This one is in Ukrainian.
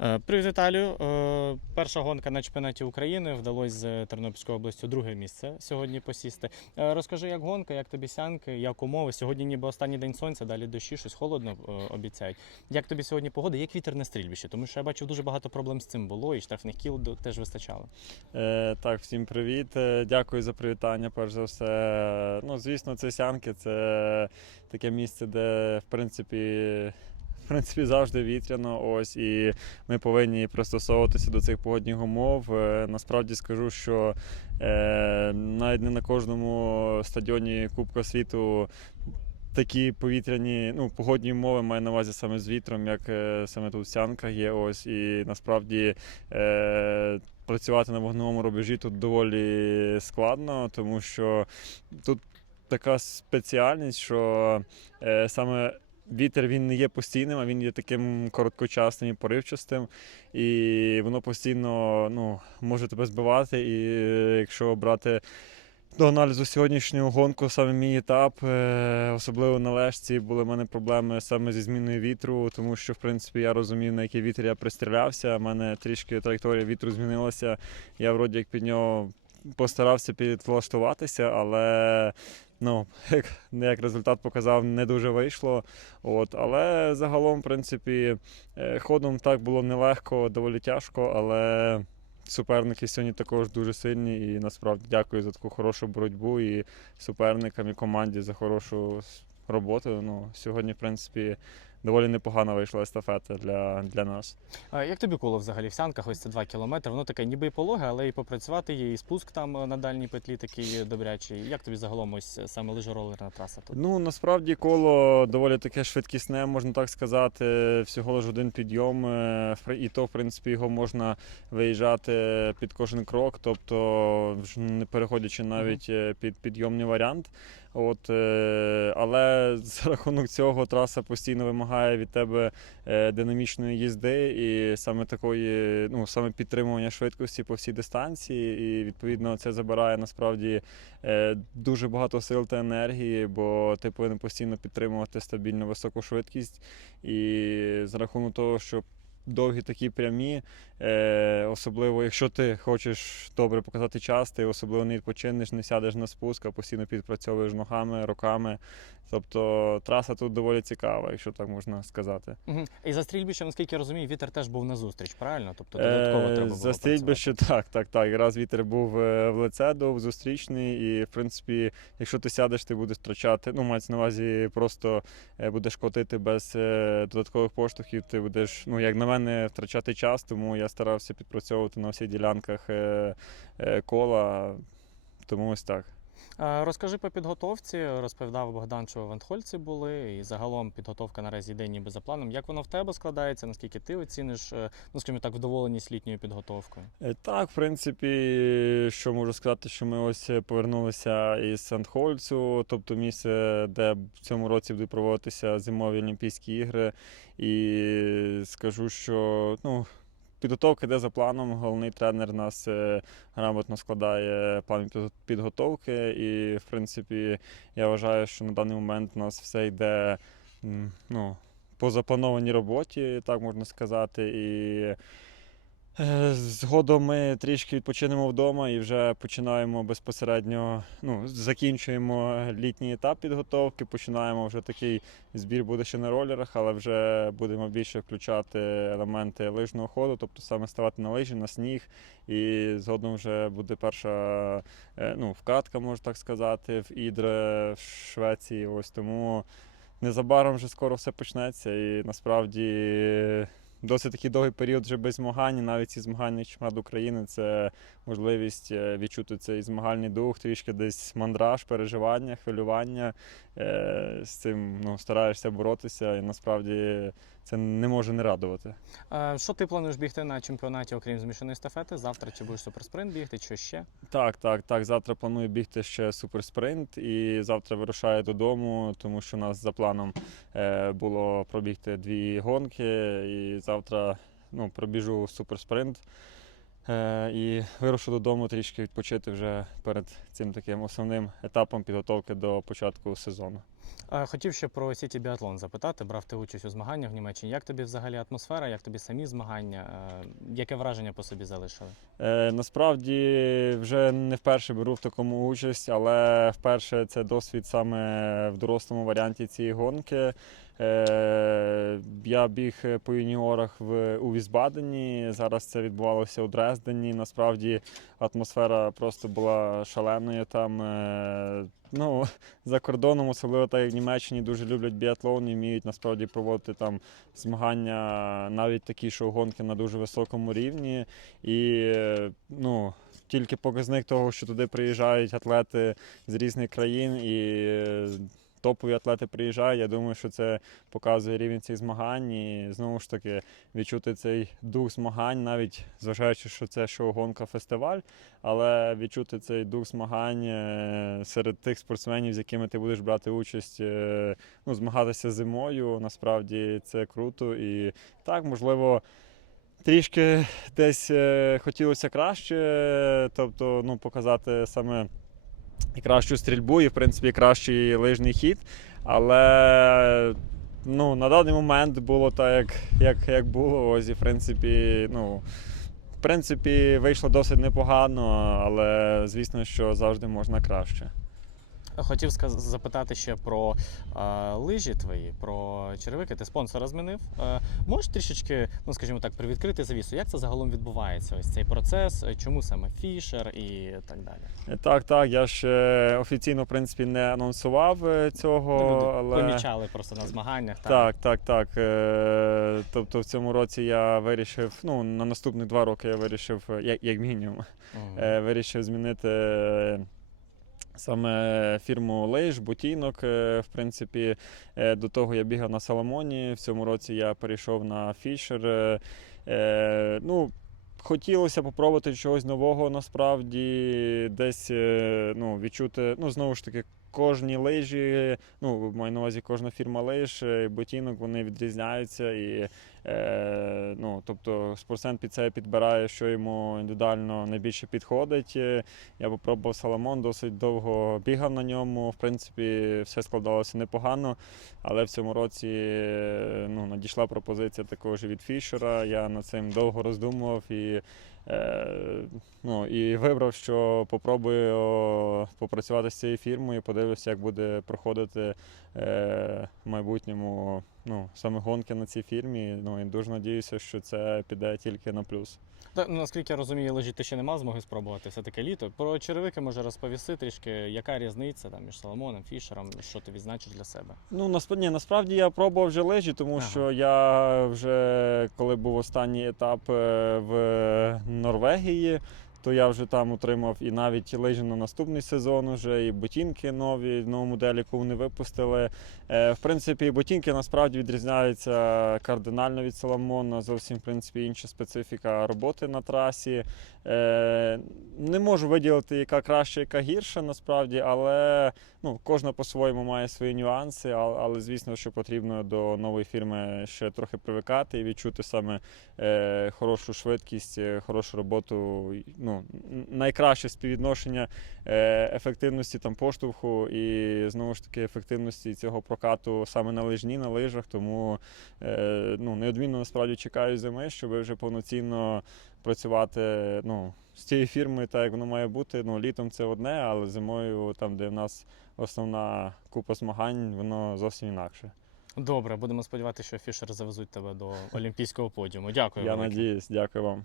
Е, Привіт, Віталію. Е, Перша гонка на чемпіонаті України вдалося з Тернопільською областю друге місце сьогодні посісти. Е, Розкажи, як гонка, як тобі сянки, як умови. Сьогодні ніби останній день сонця, далі дощі, щось холодно обіцяють. Як тобі сьогодні погода? Як вітер на стрільбищі? Тому що я бачив дуже багато проблем з цим було, і штрафних кіл теж вистачало. Е, так, всім привіт. Дякую за привітання. Перш за все. Ну, звісно, це сянки. Це таке місце, де в принципі. В принципі, завжди вітряно. Ось і ми повинні пристосовуватися до цих погодних умов. Е, насправді скажу, що е, навіть не на кожному стадіоні Кубка світу такі повітряні, ну, погодні умови маю на увазі саме з вітром, як е, саме тут в Сянках є. Ось і насправді. Е, Працювати на вогневому рубежі тут доволі складно, тому що тут така спеціальність, що е, саме вітер він не є постійним, а він є таким короткочасним і поривчастим, і воно постійно ну, може тебе збивати. І е, якщо брати до аналізу сьогоднішнього гонку, саме мій етап, е, особливо на лежці, були в мене проблеми саме зі зміною вітру, тому що в принципі я розумів, на який вітер я пристрілявся. У мене трішки траєкторія вітру змінилася. Я вроді як під нього постарався підлаштуватися, але ну, як, як результат показав, не дуже вийшло. От, але загалом, в принципі, е, ходом так було нелегко, доволі тяжко, але. Суперники сьогодні також дуже сильні і насправді дякую за таку хорошу боротьбу і суперникам, і команді за хорошу роботу. Ну, сьогодні, в принципі, доволі непогана вийшла естафета для, для нас. Е, Як тобі коло взагалі в сянках? Ось це 2 кілометри. Воно таке ніби і пологе, але і попрацювати є, і спуск там е, на дальній петлі такий добрячий. Як тобі загалом ось е, саме лижеролерна траса тут? Ну насправді коло доволі таке швидкісне, можна так сказати. Всього лиш один підйом, е, і то, в принципі, його можна виїжджати під кожен крок, тобто не переходячи навіть під підйомний варіант. От, але за рахунок цього траса постійно вимагає від тебе е, динамічної їзди і саме такої, ну саме підтримування швидкості по всій дистанції. І відповідно це забирає насправді е, дуже багато сил та енергії, бо ти повинен постійно підтримувати стабільну високу швидкість. І за рахунок того, що довгі такі прямі, е, особливо якщо ти хочеш добре показати час, ти особливо не відпочинеш, не сядеш на спуск, а постійно підпрацьовуєш ногами, руками. Тобто траса тут доволі цікава, якщо так можна сказати. Угу. І за стрільбищем, наскільки я розумію, вітер теж був назустріч, правильно? Тобто додатково Е, треба було За стрільбище, так, так, так. Якраз вітер був е, в лице, дув зустрічний, і в принципі, якщо ти сядеш, ти будеш втрачати. Ну, мається на увазі, просто е, будеш котити без е, додаткових поштовхів. Ти будеш, ну як на мене, втрачати час, тому я старався підпрацьовувати на всіх ділянках е, е, кола. Тому ось так. Е, Розкажи по підготовці. Розповідав Богдан, що в Антхольці були, і загалом підготовка наразі йде ніби за планом. Як воно в тебе складається? Наскільки ти оціниш, е, ну скажімо так, вдоволеність літньою підготовкою? Е, Так, в принципі, що можу сказати, що ми ось повернулися із Сандхольцу, тобто місце, де в цьому році будуть проводитися зимові Олімпійські ігри. І скажу, що ну, підготовка йде за планом. Головний тренер нас е, грамотно складає план підготовки. І, в принципі, я вважаю, що на даний момент у нас все йде ну, по запланованій роботі, так можна сказати. І Згодом ми трішки відпочинемо вдома і вже починаємо безпосередньо, ну, закінчуємо літній етап підготовки, починаємо вже такий збір буде ще на ролерах, але вже будемо більше включати елементи лижного ходу, тобто саме ставати на лижі, на сніг. І згодом вже буде перша е, ну, вкатка, можна так сказати, в Ідре в Швеції. Ось тому незабаром вже скоро все почнеться. І насправді досить такий довгий період вже без змагань. Навіть ці змагання чемпіонат України це можливість е, відчути цей змагальний дух, трішки десь мандраж, переживання, хвилювання. Е, З цим ну, стараєшся боротися, і насправді це не може не радувати. Е, Що ти плануєш бігти на чемпіонаті, окрім змішаної естафети? Завтра чи будеш суперспринт бігти, чи ще? Так, так, так. Завтра планую бігти ще суперспринт, і завтра вирушаю додому, тому що у нас за планом е, було пробігти дві гонки, і завтра ну, пробіжу суперспринт. Е, і вирушу додому трішки відпочити вже перед цим таким основним етапом підготовки до початку сезону. Е, Хотів ще про Сіті Біатлон запитати. Брав ти участь у змаганнях в Німеччині. Як тобі взагалі атмосфера, як тобі самі змагання? Е, Яке враження по собі залишили? Е, насправді вже не вперше беру в такому участь, але вперше це досвід саме в дорослому варіанті цієї гонки. Е, я біг по юніорах в, у Візбадені. Зараз це відбувалося у Дрездені. Насправді атмосфера просто була шаленою там. Е, ну, за кордоном, особливо як в Німеччині, дуже люблять біатлон і вміють насправді проводити там змагання, навіть такі, що гонки на дуже високому рівні. І ну, тільки показник того, що туди приїжджають атлети з різних країн і топові атлети приїжджають. Я думаю, що це показує рівень цих змагань. І знову ж таки відчути цей дух змагань, навіть зважаючи, що це шоу-гонка фестиваль, але відчути цей дух змагань е, серед тих спортсменів, з якими ти будеш брати участь, е, ну, змагатися зимою. Насправді це круто. І так, можливо. Трішки десь е, хотілося краще, тобто ну, показати саме і кращу стрільбу, і в принципі кращий лижний хід. Але ну, на даний момент було так, як, як, як було. Ось, і в принципі, ну, в принципі, вийшло досить непогано, але звісно, що завжди можна краще. Хотів запитати ще про е, лижі твої, про черевики. Ти спонсора змінив. Е, можеш трішечки, ну скажімо так, привідкрити завісу? Як це загалом відбувається? Ось цей процес? Чому саме фішер і так далі? Так, так, я ж е, офіційно в принципі не анонсував е, цього, Ну, люди але помічали просто на змаганнях. Так, так, так. Е, Тобто в цьому році я вирішив, ну на наступних два роки я вирішив, е, як, як мінімум, Мгм. е, вирішив змінити саме фірму Лейж, Бутінок. Е, В принципі, Е, до того я бігав на Соломоні. В цьому році я перейшов на Фішер. Е, Ну, Хотілося попробувати чогось нового насправді, десь ну, відчути, ну, знову ж таки, кожні лижі, ну, маю на увазі кожна фірма лиж, ботинок, вони відрізняються. І, е, ну, тобто спортсмен під це підбирає, що йому індивідуально найбільше підходить. Е, Я попробував Соломон, досить довго бігав на ньому. В принципі, все складалося непогано. Але в цьому році е, ну, надійшла пропозиція також від Фішера. Я над цим довго роздумував і, ну, і вибрав, що попробую попрацювати з цією фірмою, подивлюся, як буде проходити е, в майбутньому ну, саме гонки на цій фірмі. Ну, і дуже надіюся, що це піде тільки на плюс. Та, ну, наскільки я розумію, лежі ти ще не мав змоги спробувати все таке літо. Про черевики може розповісти трішки, яка різниця там між Соломоном, Фішером, що ти відзначиш для себе. Ну, насправді, ні, насправді я пробував вже лижі, тому Ага. що я вже коли був останній етап е, в Норвегії, то я вже там отримав і навіть лижі на наступний сезон, уже, і ботинки нові, нову модель, яку вони випустили. Е, В принципі, ботинки насправді відрізняються кардинально від Соломона, зовсім в принципі інша специфіка роботи на трасі. Е, Не можу виділити, яка краще, яка гірша, насправді, але ну, кожна по-своєму має свої нюанси, але, звісно, що потрібно до нової фірми ще трохи привикати і відчути саме е, хорошу швидкість, е, хорошу роботу. Ну, найкраще співвідношення е, ефективності там поштовху і знову ж таки ефективності цього прокату саме на лижні, на лижах. Тому е, ну, неодмінно насправді чекаю зими, щоб вже повноцінно працювати ну, з цією фірмою, так як воно має бути. Ну, літом це одне, але зимою, там, де в нас основна купа змагань, воно зовсім інакше. Добре, будемо сподіватися, що Фішер завезуть тебе до олімпійського подіуму. Дякую. Я велике. надіюсь, дякую вам.